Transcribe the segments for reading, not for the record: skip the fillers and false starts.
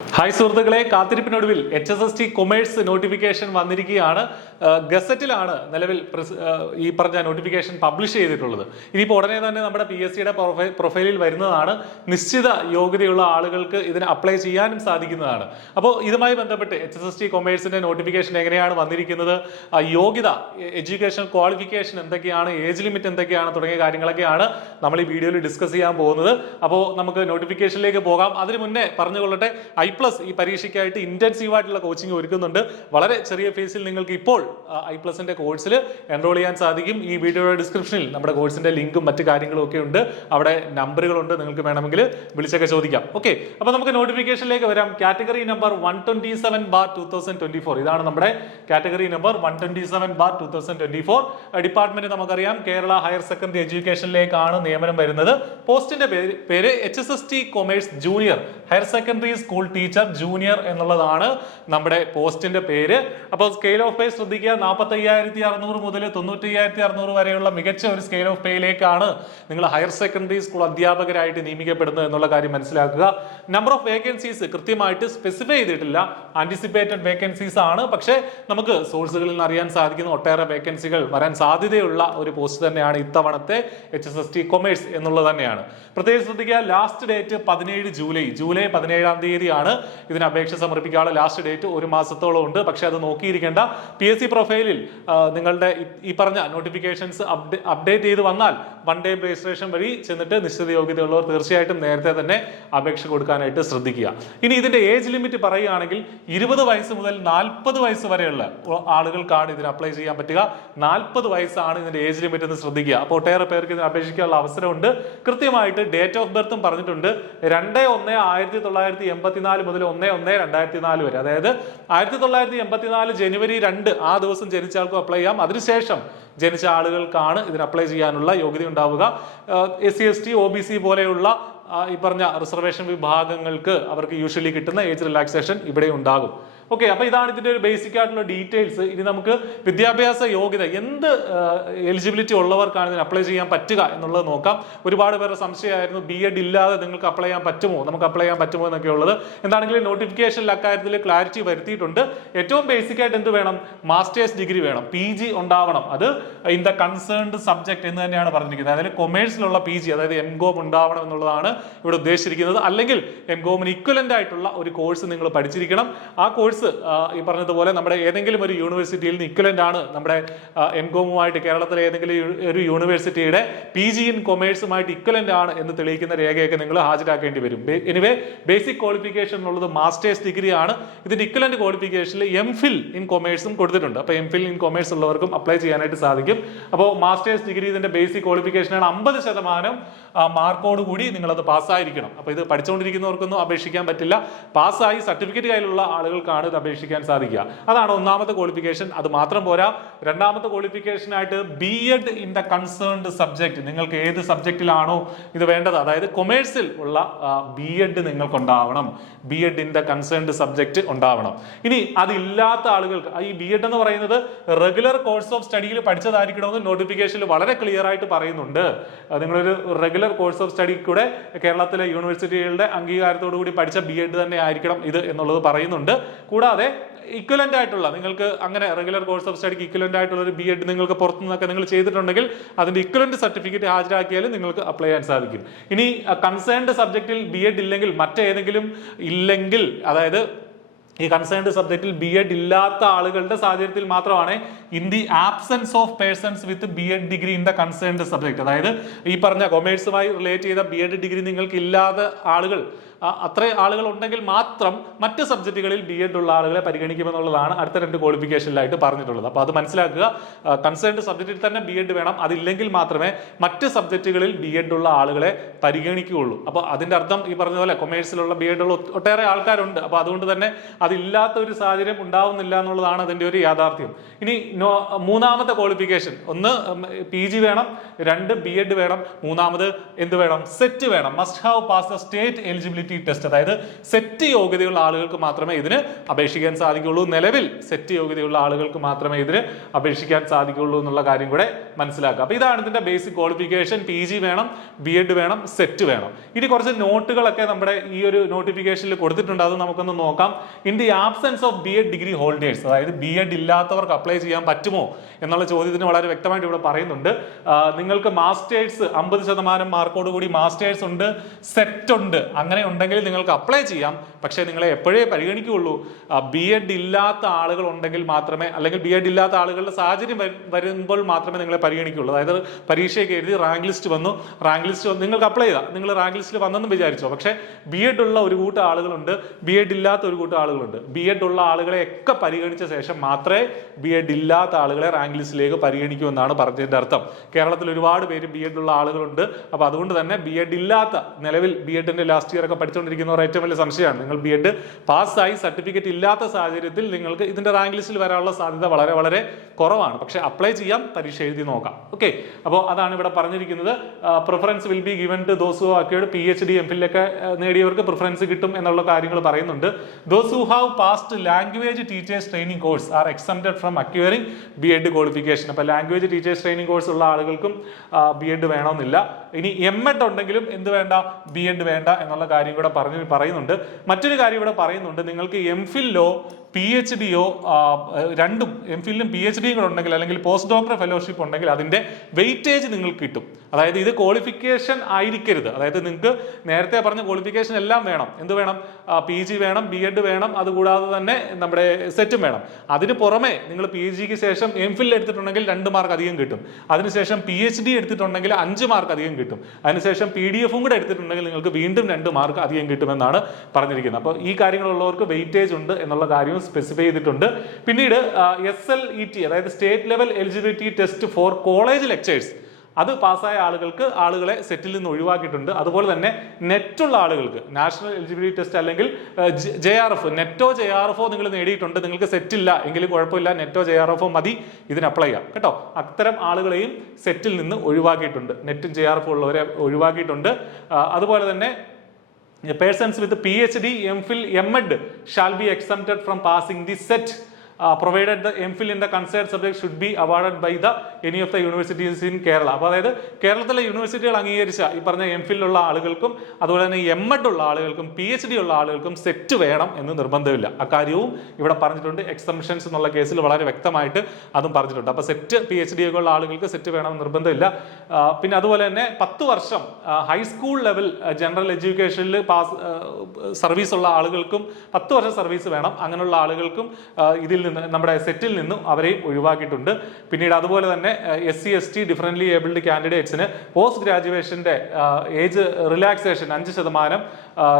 Hi സുഹൃത്തുക്കളെ, കാത്തിരിപ്പിനൊടുവിൽ HSST commerce notification വന്നിരിക്കുകയാണ്. ഗസറ്റിലാണ് നിലവിൽ ഈ പറഞ്ഞ നോട്ടിഫിക്കേഷൻ പബ്ലിഷ് ചെയ്തിട്ടുള്ളത്. ഇനിയിപ്പോൾ ഉടനെ തന്നെ നമ്മുടെ PSCയുടെ പ്രൊഫൈലിൽ വരുന്നതാണ്. നിശ്ചിത യോഗ്യതയുള്ള ആളുകൾക്ക് ഇതിന് അപ്ലൈ ചെയ്യാനും സാധിക്കുന്നതാണ്. അപ്പോൾ ഇതുമായി ബന്ധപ്പെട്ട് HSST കൊമേഴ്സിന്റെ നോട്ടിഫിക്കേഷൻ എങ്ങനെയാണ് വന്നിരിക്കുന്നത്, യോഗ്യത, എഡ്യൂക്കേഷൻ ക്വാളിഫിക്കേഷൻ എന്തൊക്കെയാണ്, ഏജ് ലിമിറ്റ് എന്തൊക്കെയാണ് തുടങ്ങിയ കാര്യങ്ങളൊക്കെയാണ് നമ്മൾ ഈ വീഡിയോയിൽ ഡിസ്കസ് ചെയ്യാൻ പോകുന്നത്. അപ്പോൾ നമുക്ക് നോട്ടിഫിക്കേഷനിലേക്ക് പോകാം. അതിന് മുന്നേ പറഞ്ഞുകൊള്ളട്ടെ, I+ ഈ പരീക്ഷയ്ക്കായിട്ട് ഇന്റൻസീവ് ആയിട്ടുള്ള കോച്ചിങ് ഒരുക്കുന്നുണ്ട്. വളരെ ചെറിയ ഫീസിൽ നിങ്ങൾക്ക് ഇപ്പോൾ I+ന്റെ കോഴ്സിൽ എൻറോൾ ചെയ്യാൻ സാധിക്കും. ഈ വീഡിയോയുടെ ഡിസ്ക്രിപ്ഷനിൽ നമ്മുടെ കോഴ്സിന്റെ ലിങ്കും മറ്റു കാര്യങ്ങളും ഒക്കെ ഉണ്ട്. അവിടെ നമ്പറുകളുണ്ട്, നിങ്ങൾക്ക് വേണമെങ്കിൽ വിളിച്ചൊക്കെ ചോദിക്കാം. ഓക്കെ, അപ്പോൾ നമുക്ക് നോട്ടിഫിക്കേഷനിലേക്ക് വരാം. കാറ്റഗറി നമ്പർ 127/2024, ഇതാണ് നമ്മുടെ കാറ്റഗറി നമ്പർ 127/2024. ഡിപ്പാർട്ട്മെന്റ് നമുക്കറിയാം, കേരള ഹയർ സെക്കൻഡറി എഡ്യൂക്കേഷനിലേക്കാണ് നിയമനം വരുന്നത്. പോസ്റ്റിന്റെ പേര് HSST commerce junior higher secondary school teacher junior എന്നുള്ളതാണ് നമ്മുടെ പോസ്റ്റിന്റെ പേര്. അപ്പോൾ സ്കെയിൽ ഓഫ് പേ ശ്രദ്ധിക്കുക, 45,600 മുതൽ 95,600 വരെയുള്ള മികച്ച ഒരു സ്കെയിൽ ഓഫ് പേയിലേക്കാണ് നിങ്ങൾ ഹയർ സെക്കൻഡറി സ്കൂൾ അധ്യാപകരായിട്ട് നിയമിക്കപ്പെടുന്നത് എന്നുള്ള കാര്യം മനസ്സിലാക്കുക. നമ്പർ ഓഫ് വേക്കൻസീസ് കൃത്യമായിട്ട് സ്പെസിഫൈ ചെയ്തിട്ടില്ല, ആന്റിസിപ്പേറ്റഡ് വേക്കൻസീസ് ആണ്. പക്ഷേ നമുക്ക് സോഴ്സുകളിൽ നിന്ന് അറിയാൻ സാധിക്കുന്ന ഒട്ടേറെ വേക്കൻസികൾ വരാൻ സാധ്യതയുള്ള ഒരു പോസ്റ്റ് തന്നെയാണ് ഇത്തവണത്തെ HSST കൊമേഴ്സ് എന്നുള്ളത് തന്നെയാണ്. പ്രത്യേകം ശ്രദ്ധിക്കുക, ലാസ്റ്റ് ഡേറ്റ് 17 ജൂലൈ 17-ാം തീയതിയാണ് ഇതിന് അപേക്ഷ സമർപ്പിക്കാനുള്ള ലാസ്റ്റ് ഡേറ്റ്. ഒരു മാസത്തോളം ഉണ്ട്. പക്ഷെ അത് നോക്കിയിരിക്കേണ്ട. PSC പ്രൊഫൈലിൽ നിങ്ങളുടെ ഈ പറഞ്ഞ നോട്ടിഫിക്കേഷൻസ് അപ്ഡേറ്റ് ചെയ്ത് വന്നാൽ 1 ഡേ രജിസ്ട്രേഷൻ വഴി ചെന്നിട്ട് നിശ്ചിത യോഗ്യതയുള്ളവർ തീർച്ചയായിട്ടും നേരത്തെ തന്നെ അപേക്ഷ കൊടുക്കാനായിട്ട് ശ്രദ്ധിക്കുക. ഇനി ഇതിന്റെ ഏജ് ലിമിറ്റ് പറയുകയാണെങ്കിൽ 20 വയസ്സ് മുതൽ 40 വയസ്സ് വരെയുള്ള ആളുകൾക്കാണ് ഇതിന് അപ്ലൈ ചെയ്യാൻ പറ്റുക. 40 വയസ്സാണ് ഇതിന്റെ ഏജ് ലിമിറ്റ് എന്ന് ശ്രദ്ധിക്കുക. അപ്പോൾ ഒട്ടേറെ പേർക്ക് ഇതിന് അപേക്ഷിക്കാനുള്ള അവസരമുണ്ട്. കൃത്യമായിട്ട് ഡേറ്റ് ഓഫ് ബർത്തും പറഞ്ഞിട്ടുണ്ട്. 2/1/1984 മുതൽ 1/1/2004 വരെ. അതായത് 1984 ജനുവരി 2 ആ ദിവസം ജനിച്ച ആൾക്കും അപ്ലൈ ചെയ്യാം. അതിനുശേഷം ജനിച്ച ആളുകൾക്കാണ് ഇതിന് അപ്ലൈ ചെയ്യാനുള്ള യോഗ്യത ഉണ്ടാവുക. SC ST OBC പോലെയുള്ള ഈ പറഞ്ഞ റിസർവേഷൻ വിഭാഗങ്ങൾക്ക് അവർക്ക് യൂഷ്വലി കിട്ടുന്ന ഏജ് റിലാക്സേഷൻ ഇവിടെ ഉണ്ടാകും. ഓക്കെ, അപ്പൊ ഇതാണ് ഇതിന്റെ ഒരു ബേസിക് ആയിട്ടുള്ള ഡീറ്റെയിൽസ്. ഇനി നമുക്ക് വിദ്യാഭ്യാസ യോഗ്യത, എന്ത് എലിജിബിലിറ്റി ഉള്ളവർക്കാണ് ഇതിന് അപ്ലൈ ചെയ്യാൻ പറ്റുക എന്നുള്ളത് നോക്കാം. ഒരുപാട് പേരുടെ സംശയമായിരുന്നു, BEd ഇല്ലാതെ നിങ്ങൾക്ക് അപ്ലൈ ചെയ്യാൻ പറ്റുമോ, നമുക്ക് അപ്ലൈ ചെയ്യാൻ പറ്റുമോ എന്നൊക്കെ ഉള്ളത്. എന്താണെങ്കിലും നോട്ടിഫിക്കേഷനിൽ അക്കാര്യത്തിൽ ക്ലാരിറ്റി വരുത്തിയിട്ടുണ്ട്. ഏറ്റവും ബേസിക് ആയിട്ട് എന്ത് വേണം, മാസ്റ്റേഴ്സ് ഡിഗ്രി വേണം, PG ഉണ്ടാവണം. അത് ഇൻ ദ കൺസേൺഡ് സബ്ജക്ട് എന്ന് തന്നെയാണ് പറഞ്ഞിരിക്കുന്നത്. അതായത് കൊമേഴ്സിലുള്ള PG, അതായത് MCOM ഉണ്ടാവണം എന്നുള്ളതാണ് ഇവിടെ ഉദ്ദേശിച്ചിരിക്കുന്നത്. അല്ലെങ്കിൽ MCOMന് ഇക്വലന്റ് ആയിട്ടുള്ള ഒരു കോഴ്സ് നിങ്ങൾ പഠിച്ചിരിക്കണം. ആ കോഴ്സ് ഈ പറഞ്ഞതുപോലെ നമ്മുടെ ഏതെങ്കിലും ഒരു യൂണിവേഴ്സിറ്റിയിൽ നിന്ന് ഇക്വലന്റ് ആണ്. നമ്മുടെ MCOMുമായിട്ട് കേരളത്തിലെ ഏതെങ്കിലും ഒരു യൂണിവേഴ്സിറ്റിയുടെ PG ഇൻ കൊമേഴ്സുമായിട്ട് ഇക്വലന്റ് ആണ് എന്ന് തെളിയിക്കുന്ന രേഖയൊക്കെ നിങ്ങൾ ഹാജരാക്കേണ്ടി വരും. എനിവേ, ബേസിക് ക്വാളിഫിക്കേഷൻ എന്നുള്ളത് മാസ്റ്റേഴ്സ് ഡിഗ്രി ആണ്. ഇതിന്റെ ഇക്വലന്റ് ക്വാളിഫിക്കേഷനിൽ MPhil ഇൻ കൊമേഴ്സും കൊടുത്തിട്ടുണ്ട്. അപ്പോൾ MPhil ഇൻ കൊമേഴ്സ് ഉള്ളവർക്കും അപ്ലൈ ചെയ്യാനായിട്ട് സാധിക്കും. അപ്പോൾ മാസ്റ്റേഴ്സ് ഡിഗ്രി ഇതിന്റെ ബേസിക് ക്വാളിഫിക്കേഷനാണ്. 50% മാർക്കോട് കൂടി നിങ്ങളത് പാസ്സായിരിക്കണം. അപ്പോൾ ഇത് പഠിച്ചുകൊണ്ടിരിക്കുന്നവർക്കൊന്നും അപേക്ഷിക്കാൻ പറ്റില്ല. പാസ്സായി സർട്ടിഫിക്കറ്റ് കയ്യിലുള്ള ആളുകൾക്കാണ് ഇത് അപേക്ഷിക്കാൻ സാധിക്കുക. അതാണ് ഒന്നാമത്തെ ക്വാളിഫിക്കേഷൻ. അത് മാത്രം പോരാ, രണ്ടാമത്തെ ക്വാളിഫിക്കേഷൻ ആയിട്ട് BEd in the concerned subject. നിങ്ങൾക്ക് ഏത് സബ്ജക്റ്റിലാണോ ഇത് വേണ്ടത്, അതായത് കൊമേഴ്സിൽ ഉള്ള BEd നിങ്ങൾക്ക് ഉണ്ടാവണം. BEd in the concerned subject ഉണ്ടാവണം. ഇനി അതില്ലാത്ത ആളുകൾക്ക് ഈ BEd എന്ന് പറയുന്നത് റെഗുലർ കോഴ്സ് ഓഫ് സ്റ്റഡിയിൽ പഠിച്ചതായിരിക്കണമെന്ന് നോട്ടിഫിക്കേഷനിൽ വളരെ ക്ലിയർ ആയിട്ട് പറയുന്നുണ്ട്. നിങ്ങളൊരു റെഗുലർ കോഴ്സ് ഓഫ് സ്റ്റഡി കൂടെ കേരളത്തിലെ യൂണിവേഴ്സിറ്റികളുടെ അംഗീകാരത്തോടു കൂടി പഠിച്ച BEd തന്നെ ആയിരിക്കണം ഇത് എന്നുള്ളത് പറയുന്നുണ്ട്. കൂടാതെ ഇക്വലന്റ് ആയിട്ടുള്ള, നിങ്ങൾക്ക് അങ്ങനെ റെഗുലർ കോഴ്സ് ഓഫ് സ്റ്റഡിക്ക് ഇക്വലന്റ് ആയിട്ടുള്ള ഒരു BEd നിങ്ങൾക്ക് പുറത്തുനിന്നൊക്കെ നിങ്ങൾ ചെയ്തിട്ടുണ്ടെങ്കിൽ അതിന്റെ ഇക്വലന്റ് സർട്ടിഫിക്കറ്റ് ഹാജരാക്കിയാലും നിങ്ങൾക്ക് അപ്ലൈ ചെയ്യാൻ സാധിക്കും. ഇനി കൺസേൺഡ് സബ്ജക്റ്റിൽ BEd ഇല്ലെങ്കിൽ, മറ്റേതെങ്കിലും ഇല്ലെങ്കിൽ, അതായത് ഈ കൺസേൺഡ് സബ്ജക്റ്റിൽ BEd ഇല്ലാത്ത ആളുകളുടെ സാഹചര്യത്തിൽ മാത്രമാണ് in the absence of persons with BEd degree in the concerned subject. അതായത് ഈ പറഞ്ഞ കൊമേഴ്സുമായി റിലേറ്റ് ചെയ്ത BEd ഡിഗ്രി നിങ്ങൾക്ക് ഇല്ലാത്ത ആളുകൾ, അത്ര ആളുകൾ ഉണ്ടെങ്കിൽ മാത്രം മറ്റ് സബ്ജക്റ്റുകളിൽ BEd ഉള്ള ആളുകളെ പരിഗണിക്കുമെന്നുള്ളതാണ് അടുത്ത 2 ക്വാളിഫിക്കേഷനിലായിട്ട് പറഞ്ഞിട്ടുള്ളത്. അപ്പോൾ അത് മനസ്സിലാക്കുക. കൺസേൺഡ് സബ്ജക്റ്റിൽ തന്നെ BEd വേണം. അതില്ലെങ്കിൽ മാത്രമേ മറ്റ് സബ്ജക്റ്റുകളിൽ BEd ഉള്ള ആളുകളെ പരിഗണിക്കുകയുള്ളൂ. അപ്പോൾ അതിന്റെ അർത്ഥം ഈ പറഞ്ഞ പോലെ കൊമേഴ്സിലുള്ള BEd ഉള്ള ഒട്ടേറെ ആൾക്കാരുണ്ട്. അപ്പോൾ അതുകൊണ്ട് തന്നെ അതില്ലാത്ത ഒരു സാഹചര്യം ഉണ്ടാവുന്നില്ല എന്നുള്ളതാണ് അതിന്റെ ഒരു യാഥാർത്ഥ്യം. ഇനി മൂന്നാമത്തെ ക്വാളിഫിക്കേഷൻ, ഒന്ന് PG വേണം, 2 BEd വേണം, മൂന്നാമത് എന്ത് വേണം, സെറ്റ് വേണം. Must have pass the state eligibility eligibility test, അതായത് സെറ്റ് യോഗ്യതയുള്ള ആളുകൾക്ക് മാത്രമേ ഇതിന് അപേക്ഷിക്കാൻ സാധിക്കുള്ളൂ. നിലവിൽ സെറ്റ് യോഗ്യതയുള്ള ആളുകൾക്ക് മാത്രമേ ഇതിന് അപേക്ഷിക്കാൻ സാധിക്കുള്ളൂ എന്നുള്ള കാര്യം കൂടെ മനസ്സിലാക്കുക. അപ്പൊ ഇതാണ് ഇതിന്റെ ബേസിക് ക്വാളിഫിക്കേഷൻ. PG വേണം, B.Ed വേണം, സെറ്റ് വേണം. ഇനി കുറച്ച് നോട്ടുകളൊക്കെ നമ്മുടെ ഈ ഒരു നോട്ടിഫിക്കേഷനിൽ കൊടുത്തിട്ടുണ്ട്, അത് നമുക്കൊന്ന് നോക്കാം. In the absence of B.Ed degree holders, അതായത് B.Ed ഇല്ലാത്തവർക്ക് അപ്ലൈ ചെയ്യാൻ പറ്റുമോ എന്നുള്ള ചോദ്യത്തിന് വളരെ വ്യക്തമായിട്ട് ഇവിടെ പറയുന്നുണ്ട്. നിങ്ങൾക്ക് മാസ്റ്റേഴ്സ് 50% മാർക്കോട് കൂടി മാസ്റ്റേഴ്സ് ഉണ്ട്, സെറ്റ് ഉണ്ട്, അങ്ങനെ ഉണ്ടെങ്കിൽ നിങ്ങൾക്ക് അപ്ലൈ ചെയ്യാം. പക്ഷേ നിങ്ങളെ എപ്പോഴേ പരിഗണിക്കുകയുള്ളൂ B.Ed ഇല്ലാത്ത ആളുകൾ ഉണ്ടെങ്കിൽ മാത്രമേ, അല്ലെങ്കിൽ B.Ed ഇല്ലാത്ത ആളുകളുടെ സാഹചര്യം വരുമ്പോൾ മാത്രമേ നിങ്ങളെ പരിഗണിക്കുകയുള്ളൂ. അതായത് പരീക്ഷയ്ക്ക് എഴുതി റാങ്ക് ലിസ്റ്റ് വന്നു, നിങ്ങൾക്ക് അപ്ലൈ ചെയ്താൽ നിങ്ങൾ റാങ്ക് ലിസ്റ്റിൽ വന്നെന്ന് വിചാരിച്ചോ, പക്ഷേ B.Ed ഉള്ള ഒരു കൂട്ടം ആളുകളുണ്ട്, B.Ed ഇല്ലാത്ത ഒരു കൂട്ടം ആളുകളുണ്ട്. B.Ed ഉള്ള ആളുകളെ ഒക്കെ പരിഗണിച്ച ശേഷം മാത്രമേ B.Ed ഇല്ലാത്ത ആളുകളെ റാങ്ക് ലിസ്റ്റിലേക്ക് പരിഗണിക്കൂ എന്നാണ് പറഞ്ഞതിന്റെ അർത്ഥം. കേരളത്തിൽ ഒരുപാട് പേര് B.Ed ഉള്ള ആളുകളുണ്ട്. അപ്പൊ അതുകൊണ്ട് തന്നെ B.Ed ഇല്ലാത്ത, നിലവിൽ B.Edന്റെ ലാസ്റ്റ് ഇയർ ഒക്കെ പഠിച്ചുകൊണ്ടിരിക്കുന്നവർ ഏറ്റവും വലിയ സംശയമാണ്, നിങ്ങൾ B.Ed പാസ്സായി സർട്ടിഫിക്കറ്റ് ഇല്ലാത്ത സാഹചര്യത്തിൽ നിങ്ങൾക്ക് ഇതിന്റെ റാങ്ക് ലിസ്റ്റിൽ വരാനുള്ള സാധ്യത വളരെ വളരെ കുറവാണ്. പക്ഷെ അപ്ലൈ ചെയ്യാം, പരീക്ഷ എഴുതി നോക്കാം. ഓക്കെ, അപ്പോൾ അതാണ് ഇവിടെ പറഞ്ഞിരിക്കുന്നത്. Preference will be given to those who acquired PhD MPhil ഒക്കെ നേടിയവർക്ക് പ്രിഫറൻസ് കിട്ടും എന്നുള്ള കാര്യങ്ങൾ പറയുന്നുണ്ട്. Those who have passed language teachers training course are exempted from acquiring B.Ed qualification. അപ്പോൾ ലാംഗ്വേജ് ടീച്ചേഴ്സ് ട്രെയിനിങ് കോഴ്സ് ഉള്ള ആളുകൾക്കും B.Ed വേണമെന്നില്ല. ഇനി M.Ed ഉണ്ടെങ്കിലും എന്ത് വേണ്ട, B.Ed വേണ്ട എന്നുള്ള കാര്യം കൂടെ പറയുന്നുണ്ട്. മറ്റൊരു കാര്യം ഇവിടെ പറയുന്നുണ്ട്, നിങ്ങൾക്ക് MPhilോ PhDയോ രണ്ടും, MPhilലും PhDയും കൂടെ ഉണ്ടെങ്കിൽ, അല്ലെങ്കിൽ പോസ്റ്റ് ഡോക്ടർ ഫെലോഷിപ്പ് ഉണ്ടെങ്കിൽ അതിന്റെ വെയിറ്റേജ് നിങ്ങൾക്ക് കിട്ടും. അതായത് ഇത് ക്വാളിഫിക്കേഷൻ ആയിരിക്കരുത്. അതായത് നിങ്ങൾക്ക് നേരത്തെ പറഞ്ഞ ക്വാളിഫിക്കേഷൻ എല്ലാം വേണം. എന്ത് വേണം? PG വേണം, B.Ed വേണം, അതുകൂടാതെ തന്നെ നമ്മുടെ സെറ്റും വേണം. അതിന് പുറമെ നിങ്ങൾ PGക്ക് ശേഷം MPhil എടുത്തിട്ടുണ്ടെങ്കിൽ 2 മാർക്ക് അധികം കിട്ടും. അതിനുശേഷം PhD എടുത്തിട്ടുണ്ടെങ്കിൽ 5 മാർക്ക് അധികം കിട്ടും. അതിനുശേഷം PDF-ഉം കൂടെ എടുത്തിട്ടുണ്ടെങ്കിൽ നിങ്ങൾക്ക് വീണ്ടും 2 മാർക്ക് അധികം കിട്ടുമെന്നാണ് പറഞ്ഞിരിക്കുന്നത്. അപ്പോൾ ഈ കാര്യങ്ങളുള്ളവർക്ക് വെയിറ്റേജ് ഉണ്ട് എന്നുള്ള കാര്യം സ്പെസിഫൈ ചെയ്തിട്ടുണ്ട്. പിന്നീട് SLET, അതായത് state level eligibility test for college lectures, അത് പാസ്സായ ആളുകളെ സെറ്റിൽ നിന്ന് ഒഴിവാക്കിയിട്ടുണ്ട്. അതുപോലെ തന്നെ നെറ്റുള്ള ആളുകൾക്ക് നാഷണൽ എലിജിബിലിറ്റി ടെസ്റ്റ് അല്ലെങ്കിൽ JRF, നെറ്റോ JRF നിങ്ങൾ നേടിയിട്ടുണ്ട്, നിങ്ങൾക്ക് സെറ്റില്ല എങ്കിലും കുഴപ്പമില്ല, നെറ്റോ JRF മതി, ഇതിന് അപ്ലൈ ചെയ്യാം കേട്ടോ. അത്തരം ആളുകളെയും സെറ്റിൽ നിന്ന് ഒഴിവാക്കിയിട്ടുണ്ട്, നെറ്റും JRF ഉള്ളവരെ ഒഴിവാക്കിയിട്ടുണ്ട്. അതുപോലെ തന്നെ persons with PhD, MPhil, M.Ed shall be exempted from passing the set, provided the MPhil in the concerned subject should be awarded by any of the universities in Kerala. അപ്പോൾ അതായത് കേരളത്തിലെ യൂണിവേഴ്സിറ്റികൾ അംഗീകരിച്ച ഈ പറഞ്ഞ MPhil ഉള്ള ആളുകൾക്കും അതുപോലെ തന്നെ M.Ed ഉള്ള ആളുകൾക്കും PhD ഉള്ള ആളുകൾക്കും സെറ്റ് വേണം എന്ന് നിർബന്ധമില്ല. അക്കാര്യവും ഇവിടെ പറഞ്ഞിട്ടുണ്ട്. എക്സംഷൻസ് എന്നുള്ള കേസിൽ വളരെ വ്യക്തമായിട്ട് അതും പറഞ്ഞിട്ടുണ്ട്. അപ്പോൾ സെറ്റ് PhD ഒക്കെ ഉള്ള ആളുകൾക്ക് സെറ്റ് വേണമെന്ന് നിർബന്ധമില്ല. പിന്നെ അതുപോലെ തന്നെ 10 വർഷം ഹൈസ്കൂൾ ലെവൽ ജനറൽ എഡ്യൂക്കേഷനിൽ സർവീസ് ഉള്ള ആളുകൾക്കും 10 വർഷം സർവീസ് വേണം. അങ്ങനെയുള്ള ആളുകൾക്കും ഇതിൽ നിന്ന്, നമ്മുടെ സെറ്റിൽ നിന്നും അവരെയും ഒഴിവാക്കിയിട്ടുണ്ട്. പിന്നീട് അതുപോലെ തന്നെ SC ST ഡിഫറൻ്റ്ലി ഏബിൾഡ് കാൻഡിഡേറ്റ്സിന് പോസ്റ്റ് ഗ്രാജുവേഷന്റെ ഏജ് റിലാക്സേഷൻ 5%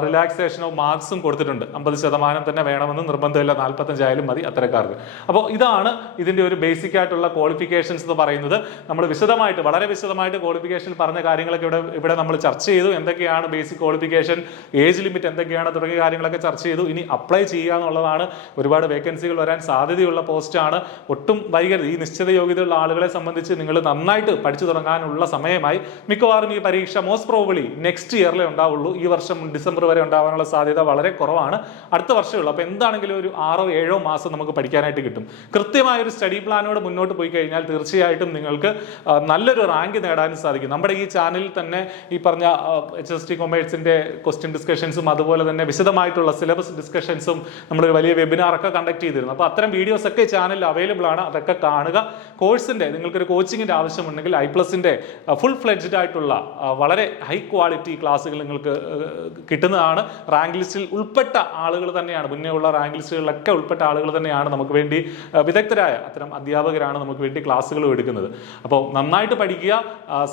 റിലാക്സേഷൻ ഓഫ് മാർക്സും കൊടുത്തിട്ടുണ്ട്. 50% തന്നെ വേണമെന്ന് നിർബന്ധമില്ല, 45 ആയാലും മതി അത്തരക്കാർക്ക്. അപ്പോൾ ഇതാണ് ഇതിന്റെ ഒരു ബേസിക് ആയിട്ടുള്ള ക്വാളിഫിക്കേഷൻസ് എന്ന് പറയുന്നത്. നമ്മൾ വിശദമായിട്ട്, വളരെ വിശദമായിട്ട് ക്വാളിഫിക്കേഷൻ പറഞ്ഞ കാര്യങ്ങളൊക്കെ ഇവിടെ നമ്മൾ ചർച്ച ചെയ്തു. എന്തൊക്കെയാണ് ബേസിക് ക്വാളിഫിക്കേഷൻ, ഏജ് ലിമിറ്റ് എന്തൊക്കെയാണ് തുടങ്ങിയ കാര്യങ്ങളൊക്കെ ചർച്ച ചെയ്തു. ഇനി അപ്ലൈ ചെയ്യുക എന്നുള്ളതാണ്. ഒരുപാട് വേക്കൻസികൾ വരാൻ സാധ്യതയുള്ള പോസ്റ്റാണ്. ഒട്ടും വൈകരുത്. ഈ നിശ്ചിത യോഗ്യതയുള്ള ആളുകളെ സംബന്ധിച്ച് നിങ്ങൾ നന്നായിട്ട് പഠിച്ചു തുടങ്ങാനുള്ള സമയമായി. മിക്കവാറും ഈ പരീക്ഷ മോസ്റ്റ് പ്രോബബ്ലി നെക്സ്റ്റ് ഇയറിലേ ഉണ്ടാവുള്ളൂ. ഈ വർഷം ഡിസംബർ വരെ ഉണ്ടാവാനുള്ള സാധ്യത വളരെ കുറവാണ്. അടുത്ത വർഷമുള്ളൂ. അപ്പോൾ എന്താണെങ്കിലും ഒരു 6-7 മാസം നമുക്ക് പഠിക്കാനായിട്ട് കിട്ടും. കൃത്യമായ ഒരു സ്റ്റഡി പ്ലാനോട് മുന്നോട്ട് പോയി കഴിഞ്ഞാൽ തീർച്ചയായിട്ടും നിങ്ങൾക്ക് നല്ലൊരു റാങ്ക് നേടാനും സാധിക്കും. നമ്മുടെ ഈ ചാനലിൽ തന്നെ ഈ പറഞ്ഞ HST കൊമേഴ്സിന്റെ ക്വസ്റ്റ്യൻ ഡിസ്കഷൻസും അതുപോലെ തന്നെ വിശദമായിട്ടുള്ള സിലബസ് ഡിസ്കഷൻസും നമ്മളൊരു വലിയ വെബിനാറൊക്കെ കണ്ടക്ട് ചെയ്തിരുന്നു. അപ്പോൾ അത്തരം വീഡിയോസ് ഒക്കെ ചാനലിൽ അവൈലബിൾ ആണ്. അതൊക്കെ കാണുക. കോഴ്സിന്റെ നിങ്ങൾക്കൊരു കോച്ചിങ്ങിന്റെ ആവശ്യമുണ്ടെങ്കിൽ I+ന്റെ ഫുൾ ഫ്ലെഡ്ജ്ഡ് ആയിട്ടുള്ള വളരെ ഹൈ ക്വാളിറ്റി ക്ലാസ്സുകൾ നിങ്ങൾക്ക് കിട്ടുന്നതാണ്. റാങ്ക് ലിസ്റ്റിൽ ഉൾപ്പെട്ട ആളുകൾ തന്നെയാണ്, മുന്നേ ഉള്ള റാങ്ക് ലിസ്റ്റുകളിലൊക്കെ ഉൾപ്പെട്ട ആളുകൾ തന്നെയാണ് നമുക്ക് വേണ്ടി, വിദഗ്ധരായ അത്തരം അധ്യാപകരാണ് നമുക്ക് വേണ്ടി ക്ലാസ്സുകളും എടുക്കുന്നത്. അപ്പോൾ നന്നായിട്ട് പഠിക്കുക.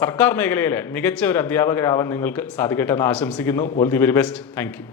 സർക്കാർ മേഖലയിലെ മികച്ച ഒരു അധ്യാപകരാവാൻ നിങ്ങൾക്ക് സാധിക്കട്ടെ എന്ന് ആശംസിക്കുന്നു. All the very best. Thank you.